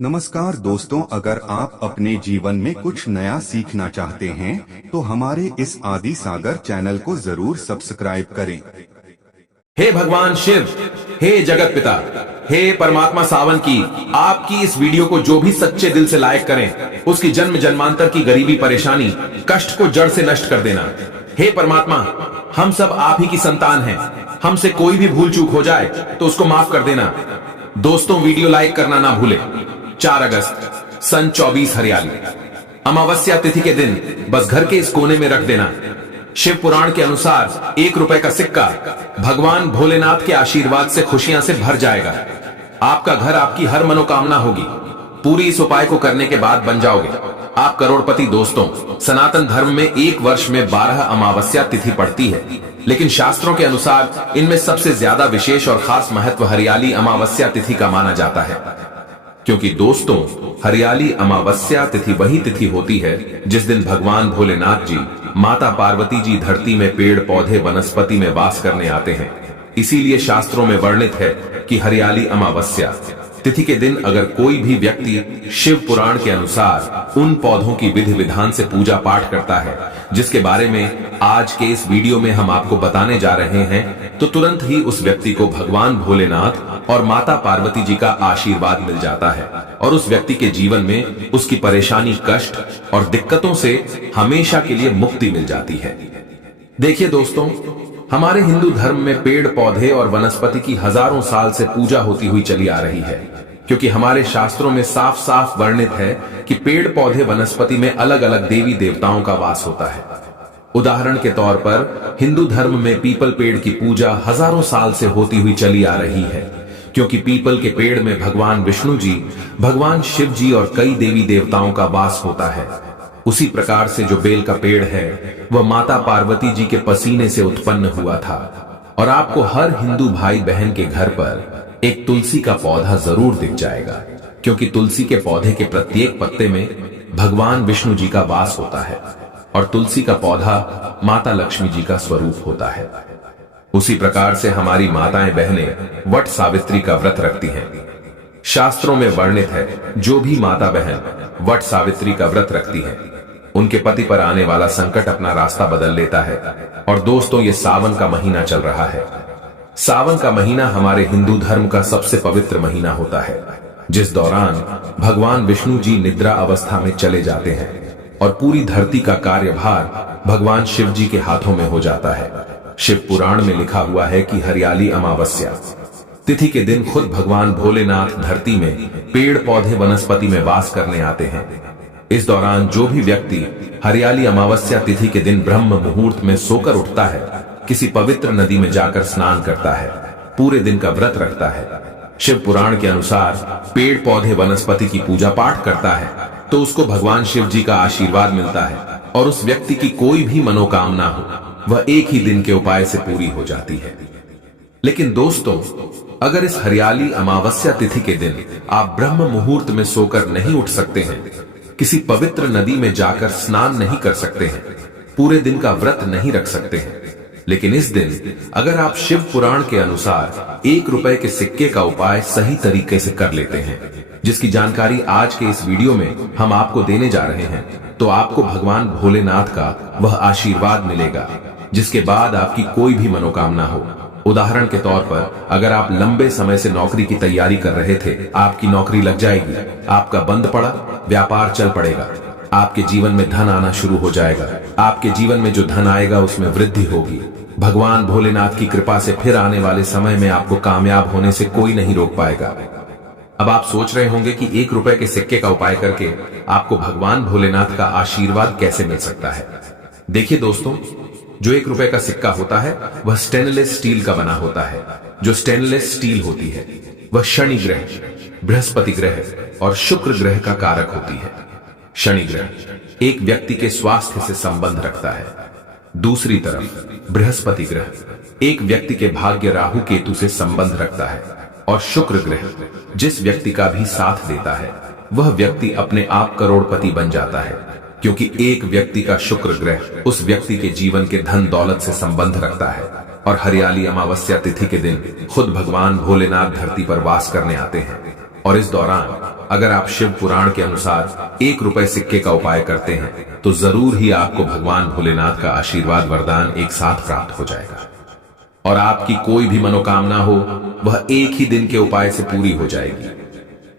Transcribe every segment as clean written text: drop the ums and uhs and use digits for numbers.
नमस्कार दोस्तों, अगर आप अपने जीवन में कुछ नया सीखना चाहते हैं तो हमारे इस आदि सागर चैनल को जरूर सब्सक्राइब करें। हे भगवान शिव, हे जगत पिता, हे परमात्मा सावन की, आपकी इस वीडियो को जो भी सच्चे दिल से लाइक करें उसकी जन्म जन्मांतर की गरीबी परेशानी कष्ट को जड़ से नष्ट कर देना। हे परमात्मा, हम सब आप ही की संतान हैं, हमसे कोई भी भूल चूक हो जाए तो उसको माफ कर देना। दोस्तों, वीडियो लाइक करना ना भूलें। 4 अगस्त सन 24 हरियाली अमावस्या तिथि के दिन बस घर के इस कोने में रख देना। शिव पुराण के अनुसार 1 रुपए का सिक्का भगवान भोलेनाथ के आशीर्वाद से खुशियां से भर जाएगा। आपका घर, आपकी हर मनोकामना होगी। पूरी इस उपाय को करने के बाद बन जाओगे आप करोड़पति। दोस्तों, सनातन धर्म में एक वर्ष में 12 अमावस्या तिथि पड़ती है, लेकिन शास्त्रों के अनुसार इनमें सबसे ज्यादा विशेष और खास महत्व हरियाली अमावस्या तिथि का माना जाता है। क्योंकि दोस्तों, हरियाली अमावस्या तिथि वही तिथि होती है जिस दिन भगवान भोलेनाथ जी, माता पार्वती जी धरती में पेड़ पौधे वनस्पति में वास करने आते हैं। इसीलिए शास्त्रों में वर्णित है कि हरियाली अमावस्या तिथि के दिन अगर कोई भी व्यक्ति शिव पुराण के अनुसार उन पौधों की विधि विधान से पूजा पाठ करता है, जिसके बारे में आज के इस वीडियो में हम आपको बताने जा रहे हैं, तो तुरंत ही उस व्यक्ति को भगवान भोलेनाथ और माता पार्वती जी का आशीर्वाद मिल जाता है और उस व्यक्ति के जीवन में उसकी परेशानी, कष्ट और दिक्कतों से हमेशा के लिए मुक्ति मिल जाती है। देखिए दोस्तों, हमारे हिंदू धर्म में पेड़ पौधे और वनस्पति की हजारों साल से पूजा होती हुई चली आ रही है, क्योंकि हमारे शास्त्रों में साफ साफ वर्णित है कि पेड़ पौधे वनस्पति में अलग अलग देवी देवताओं का वास होता है। उदाहरण के तौर पर हिंदू धर्म में पीपल पेड़ की पूजा हजारों साल से होती हुई चली आ रही है, क्योंकि पीपल के पेड़ में भगवान विष्णु जी, भगवान शिव जी और कई देवी देवताओं का वास होता है। उसी प्रकार से जो बेल का पेड़ है वह माता पार्वती जी के पसीने से उत्पन्न हुआ था। और आपको हर हिंदू भाई बहन के घर पर एक तुलसी का पौधा जरूर दिख जाएगा, क्योंकि तुलसी के पौधे के प्रत्येक पत्ते में भगवान विष्णु जी का वास होता है और तुलसी का पौधा माता लक्ष्मी जी का स्वरूप होता है। उसी प्रकार से हमारी माताएं बहनें वट सावित्री का व्रत रखती हैं। शास्त्रों में वर्णित है, जो भी माता बहन वट सावित्री का व्रत रखती है उनके पति पर आने वाला संकट अपना रास्ता बदल लेता है। और दोस्तों, ये सावन का महीना चल रहा है। सावन का महीना हमारे हिंदू धर्म का सबसे पवित्र महीना होता है, जिस दौरान भगवान विष्णु जी निद्रा अवस्था में चले जाते हैं और पूरी धरती का कार्यभार भगवान शिव जी के हाथों में हो जाता है। शिव पुराण में लिखा हुआ है कि हरियाली अमावस्या तिथि के दिन खुद भगवान भोलेनाथ धरती में पेड़ पौधे वनस्पति में वास करने आते हैं। इस दौरान जो भी व्यक्ति हरियाली अमावस्या तिथि के दिन ब्रह्म मुहूर्त में सोकर उठता है, किसी पवित्र नदी में जाकर स्नान करता है, पूरे दिन का व्रत रखता है, शिव पुराण के अनुसार पेड़ पौधे वनस्पति की पूजा पाठ करता है, तो उसको भगवान शिव जी का आशीर्वाद मिलता है और उस व्यक्ति की कोई भी मनोकामना हो वह एक ही दिन के उपाय से पूरी हो जाती है। लेकिन दोस्तों, अगर इस हरियाली अमावस्या तिथि के दिन आप ब्रह्म मुहूर्त में सोकर नहीं उठ सकते हैं, किसी पवित्र नदी में जाकर स्नान नहीं कर सकते हैं, पूरे दिन का व्रत नहीं रख सकते हैं, लेकिन इस दिन अगर आप शिव पुराण के अनुसार 1 रुपए के सिक्के का उपाय सही तरीके से कर लेते हैं, जिसकी जानकारी आज के इस वीडियो में हम आपको देने जा रहे हैं, तो आपको भगवान भोलेनाथ का वह आशीर्वाद मिलेगा जिसके बाद आपकी कोई भी मनोकामना हो। उदाहरण के तौर पर, अगर आप लंबे समय से नौकरी की तैयारी कर रहे थे, आपकी नौकरी लग जाएगी, आपका बंद पड़ा व्यापार चल पड़ेगा, आपके जीवन में धन आना शुरू हो जाएगा, आपके जीवन में जो धन आएगा उसमें वृद्धि होगी। भगवान भोलेनाथ की कृपा से फिर आने वाले समय में आपको कामयाब होने से कोई नहीं रोक पाएगा। अब आप सोच रहे होंगे कि 1 रुपए के सिक्के का उपाय करके आपको भगवान भोलेनाथ का आशीर्वाद कैसे मिल सकता है। देखिए दोस्तों, जो 1 रुपए का सिक्का होता है वह स्टेनलेस स्टील का बना होता है। जो स्टेनलेस स्टील होती है वह शनि ग्रह, बृहस्पति ग्रह और शुक्र ग्रह का कारक होती है। शनि ग्रह एक व्यक्ति के स्वास्थ्य से संबंध रखता है। दूसरी तरफ बृहस्पति ग्रह एक व्यक्ति के भाग्य राहु केतु से संबंध रखता है। और शुक्र ग्रह जिस व्यक्ति का भी साथ देता है वह व्यक्ति अपने आप करोड़पति बन जाता है, क्योंकि एक व्यक्ति का शुक्र ग्रह उस व्यक्ति के जीवन के धन दौलत से संबंध रखता है। और हरियाली अमावस्या तिथि के दिन खुद भगवान भोलेनाथ धरती पर वास करने आते हैं और इस दौरान अगर आप शिव पुराण के अनुसार 1 रुपए सिक्के का उपाय करते हैं तो जरूर ही आपको भगवान भोलेनाथ का आशीर्वाद वरदान एक साथ प्राप्त हो जाएगा और आपकी कोई भी मनोकामना हो वह एक ही दिन के उपाय से पूरी हो जाएगी।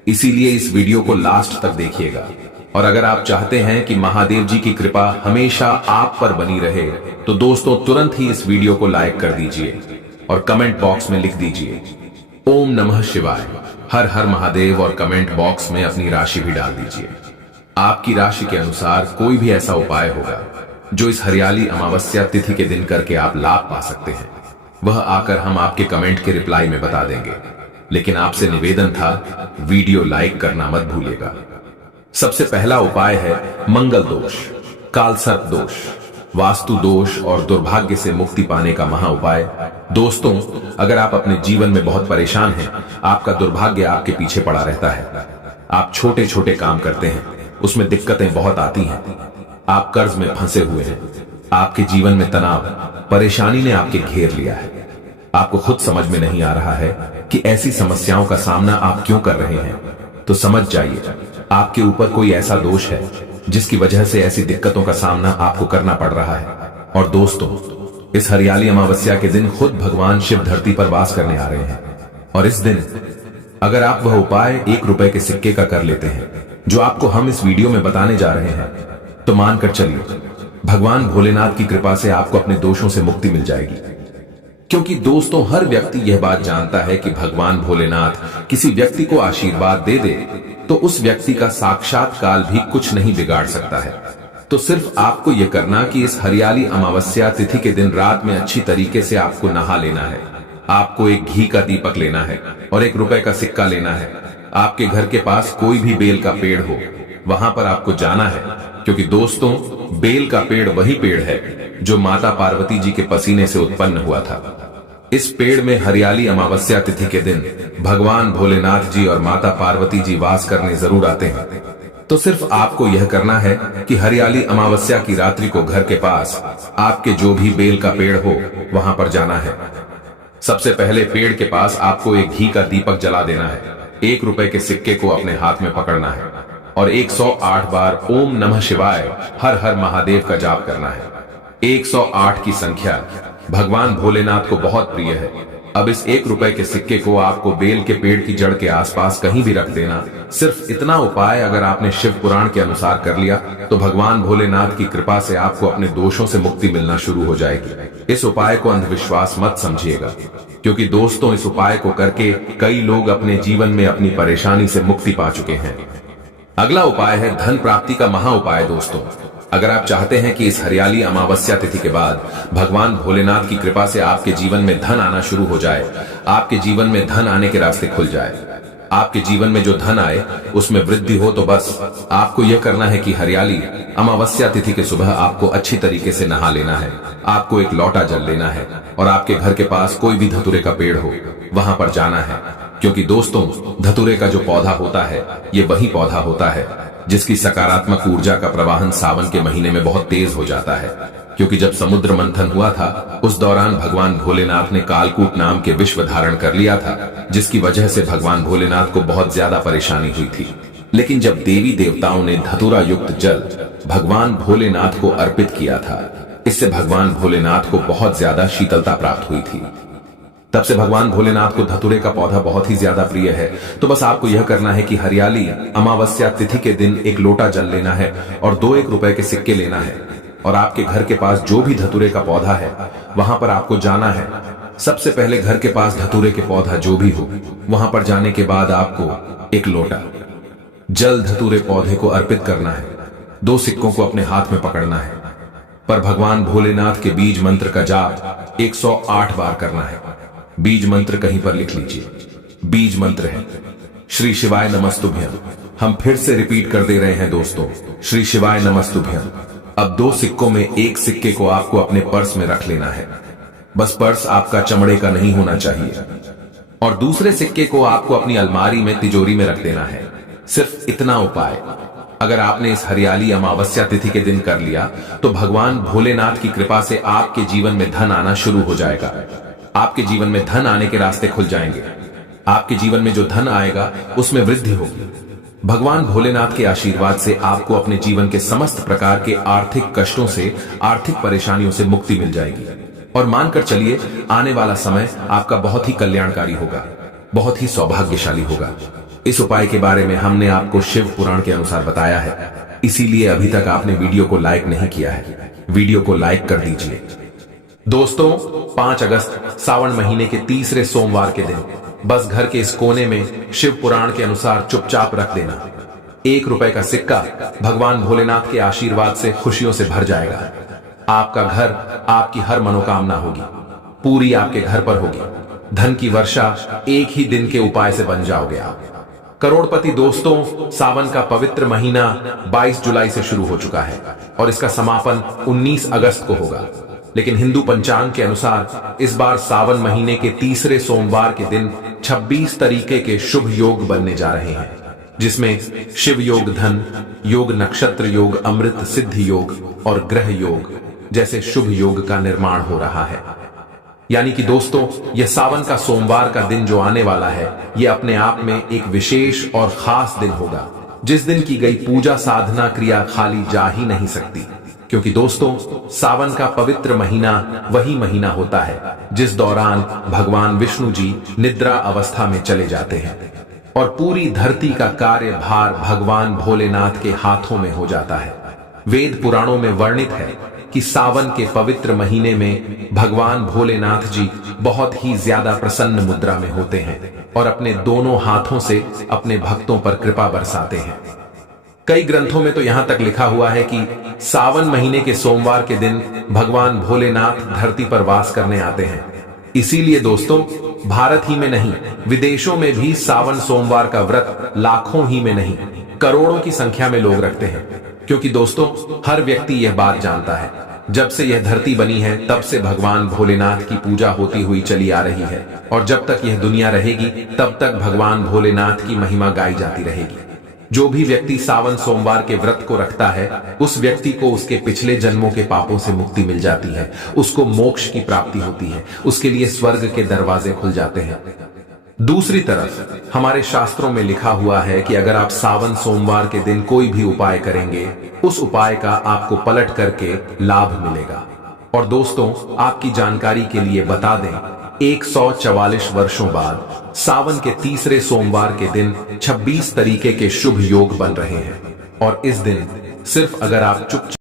इसीलिए इस वीडियो को लास्ट तक देखिएगा और अगर आप चाहते हैं कि महादेव जी की कृपा हमेशा आप पर बनी रहे तो दोस्तों तुरंत ही इस वीडियो को लाइक कर दीजिए और कमेंट बॉक्स में लिख दीजिए ओम नमः शिवाय, हर हर महादेव और कमेंट बॉक्स में अपनी राशि भी डाल दीजिए। आपकी राशि के अनुसार कोई भी ऐसा उपाय होगा जो इस हरियाली अमावस्या तिथि के दिन करके आप लाभ पा सकते हैं, वह आकर हम आपके कमेंट के रिप्लाई में बता देंगे। लेकिन आपसे निवेदन था वीडियो लाइक करना मत भूलिएगा। सबसे पहला उपाय है मंगल दोष, कालसर्प दोष, वास्तु दोष और दुर्भाग्य से मुक्ति पाने का महा उपाय। दोस्तों, अगर आप अपने जीवन में बहुत परेशान हैं, आपका दुर्भाग्य आपके पीछे पड़ा रहता है, आप छोटे छोटे काम करते हैं, उसमें दिक्कतें बहुत आती हैं, आप कर्ज में फंसे हुए हैं, आपके जीवन में तनाव परेशानी ने आपके घेर लिया है, आपको खुद समझ में नहीं आ रहा है कि ऐसी समस्याओं का सामना आप क्यों कर रहे हैं, तो समझ जाइए आपके ऊपर कोई ऐसा दोष है जिसकी वजह से ऐसी दिक्कतों का सामना आपको करना पड़ रहा है। और दोस्तों, इस हरियाली अमावस्या के दिन खुद भगवान शिव धरती पर वास करने आ रहे हैं और इस दिन अगर आप वह उपाय 1 रुपए के सिक्के का कर लेते हैं जो आपको हम इस वीडियो में बताने जा रहे हैं तो मानकर चलिए भगवान भोलेनाथ की कृपा से आपको अपने दोषों से मुक्ति मिल जाएगी। क्योंकि दोस्तों, हर व्यक्ति यह बात जानता है कि भगवान भोलेनाथ किसी व्यक्ति को आशीर्वाद दे दे तो उस व्यक्ति का साक्षात काल भी कुछ नहीं बिगाड़ सकता है। तो सिर्फ आपको यह करना कि इस हरियाली अमावस्या तिथि के दिन रात में अच्छी तरीके से आपको नहा लेना है, आपको एक घी का दीपक लेना है और 1 रुपए का सिक्का लेना है। आपके घर के पास कोई भी बेल का पेड़ हो वहां पर आपको जाना है, क्योंकि दोस्तों बेल का पेड़ वही पेड़ है जो माता पार्वती जी के पसीने से उत्पन्न हुआ था। इस पेड़ में हरियाली अमावस्या तिथि के दिन भगवान भोलेनाथ जी और माता पार्वती जी वास करने जरूर आते हैं। तो सिर्फ आपको यह करना है कि हरियाली अमावस्या की रात्रि को घर के पास आपके जो भी बेल का पेड़ हो वहां पर जाना है। सबसे पहले पेड़ के पास आपको एक घी का दीपक जला देना है, 1 रुपए के सिक्के को अपने हाथ में पकड़ना है और 108 बार ओम नमः शिवाय, हर हर महादेव का जाप करना है। 108 की संख्या भगवान भोलेनाथ को बहुत प्रिय है। अब इस 1 रुपए के सिक्के को आपको बेल के पेड़ की जड़ के आसपास कहीं भी रख देना। सिर्फ इतना उपाय अगर आपने शिव पुराण के अनुसार कर लिया तो भगवान भोलेनाथ की कृपा से आपको अपने दोषों से मुक्ति मिलना शुरू हो जाएगी। इस उपाय को अंधविश्वास मत समझिएगा, क्योंकि दोस्तों इस उपाय को करके कई लोग अपने जीवन में अपनी परेशानी से मुक्ति पा चुके हैं। अगला उपाय है धन प्राप्ति का महा उपाय। दोस्तों, अगर आप चाहते हैं कि इस हरियाली अमावस्या तिथि के बाद भगवान भोलेनाथ की कृपा से आपके जीवन में धन आना शुरू हो जाए, आपके जीवन में धन आने के रास्ते खुल जाए, आपके जीवन में जो धन आए उसमें वृद्धि हो, तो बस आपको यह करना है कि हरियाली अमावस्या तिथि के सुबह आपको अच्छी तरीके से नहा लेना है, आपको एक लोटा जल लेना है और आपके घर के पास कोई भी धतूरे का पेड़ हो वहां पर जाना है। क्योंकि दोस्तों, धतूरे का जो पौधा होता है ये वही पौधा होता है जिसकी सकारात्मक ऊर्जा का प्रवाहन सावन के महीने में बहुत तेज हो जाता है। क्योंकि जब समुद्र मंथन हुआ था उस दौरान भगवान भोलेनाथ ने कालकूट नाम के विश्व धारण कर लिया था, जिसकी वजह से भगवान भोलेनाथ को बहुत ज्यादा परेशानी हुई थी। लेकिन जब देवी देवताओं ने धतूरा युक्त जल भगवान भोलेनाथ को अर्पित किया था, इससे भगवान भोलेनाथ को बहुत ज्यादा शीतलता प्राप्त हुई थी। तब से भगवान भोलेनाथ को धतूरे का पौधा बहुत ही ज्यादा प्रिय है। तो बस आपको यह करना है कि हरियाली अमावस्या तिथि के दिन एक लोटा जल लेना है और 2 1 रुपए के सिक्के लेना है और आपके घर के पास जो भी धतूरे का पौधा है वहां पर आपको जाना है। सबसे पहले घर के पास धतूरे के पौधा जो भी हो वहां पर जाने के बाद आपको एक लोटा जल धतूरे पौधे को अर्पित करना है। 2 सिक्कों को अपने हाथ में पकड़ना है पर भगवान भोलेनाथ के बीज मंत्र का जाप 108 बार करना है। बीज मंत्र कहीं पर लिख लीजिए। बीज मंत्र है श्री शिवाय नमस्तुभ्यम। हम फिर से रिपीट कर दे रहे हैं दोस्तों, श्री शिवाय नमस्तुभ्यम। अब 2 सिक्कों में एक सिक्के को आपको अपने पर्स में रख लेना है। बस पर्स आपका चमड़े का नहीं होना चाहिए और दूसरे सिक्के को आपको अपनी अलमारी में तिजोरी में रख देना है। सिर्फ इतना उपाय अगर आपने इस हरियाली अमावस्या तिथि के दिन कर लिया तो भगवान भोलेनाथ की कृपा से आपके जीवन में धन आना शुरू हो जाएगा। आपके जीवन में धन आने के रास्ते खुल जाएंगे। आपके जीवन में जो धन आएगा उसमें वृद्धि होगी। भगवान भोलेनाथ के आशीर्वाद से आपको अपने जीवन के समस्त प्रकार के आर्थिक कष्टों से, आर्थिक परेशानियों से मुक्ति मिल जाएगी। और मानकर चलिए, आने वाला समय आपका बहुत ही कल्याणकारी होगा, बहुत ही सौभाग्यशाली होगा। इस उपाय के बारे में हमने आपको शिव पुराण के अनुसार बताया है, इसीलिए अभी तक आपने वीडियो को लाइक नहीं किया है, वीडियो को लाइक कर दीजिए। दोस्तों, 5 अगस्त सावन महीने के तीसरे सोमवार के दिन बस घर के इस कोने में शिव पुराण के अनुसार चुपचाप रख देना। 1 रुपए का सिक्का भगवान भोलेनाथ के आशीर्वाद से खुशियों से भर जाएगा। आपका घर, आपकी हर मनोकामना होगी, पूरी आपके घर पर होगी। धन की वर्षा एक ही दिन के उपाय से बन जाओगे आप करोड़पति। दोस्तों, सावन का पवित्र महीना 22 जुलाई से शुरू हो चुका है और इसका समापन 19 अगस्त को होगा। लेकिन हिंदू पंचांग के अनुसार इस बार सावन महीने के तीसरे सोमवार के दिन 26 तरीके के शुभ योग बनने जा रहे हैं, जिसमें शिव योग, धन योग, नक्षत्र योग, अमृत सिद्धि योग और ग्रह योग जैसे शुभ योग का निर्माण हो रहा है। यानी कि दोस्तों, यह सावन का सोमवार का दिन जो आने वाला है, यह अपने आप में एक विशेष और खास दिन होगा, जिस दिन की गई पूजा, साधना, क्रिया खाली जा ही नहीं सकती। क्योंकि दोस्तों, सावन का पवित्र महीना वही महीना होता है जिस दौरान भगवान विष्णु जी निद्रा अवस्था में चले जाते हैं और पूरी धरती का कार्यभार भगवान भोलेनाथ के हाथों में हो जाता है। वेद पुराणों में वर्णित है कि सावन के पवित्र महीने में भगवान भोलेनाथ जी बहुत ही ज्यादा प्रसन्न मुद्रा में होते हैं और अपने दोनों हाथों से अपने भक्तों पर कृपा बरसाते हैं। कई ग्रंथों में तो यहां तक लिखा हुआ है कि सावन महीने के सोमवार के दिन भगवान भोलेनाथ धरती पर वास करने आते हैं। इसीलिए दोस्तों, भारत ही में नहीं, विदेशों में भी सावन सोमवार का व्रत लाखों ही में नहीं, करोड़ों की संख्या में लोग रखते हैं। क्योंकि दोस्तों, हर व्यक्ति यह बात जानता है, जब से यह धरती बनी है तब से भगवान भोलेनाथ की पूजा होती हुई चली आ रही है और जब तक यह दुनिया रहेगी तब तक भगवान भोलेनाथ की महिमा गाई जाती रहेगी। जो भी व्यक्ति सावन सोमवार के व्रत को रखता है, उस व्यक्ति को उसके पिछले जन्मों के पापों से मुक्ति मिल जाती है, उसको मोक्ष की प्राप्ति होती है, उसके लिए स्वर्ग के दरवाजे खुल जाते हैं। दूसरी तरफ हमारे शास्त्रों में लिखा हुआ है कि अगर आप सावन सोमवार के दिन कोई भी उपाय करेंगे, उस उपाय का आपको पलट करके लाभ मिलेगा। और दोस्तों, आपकी जानकारी के लिए बता दें, 144 वर्षों बाद सावन के तीसरे सोमवार के दिन 26 तरीके के शुभ योग बन रहे हैं और इस दिन सिर्फ अगर आप चुपचाप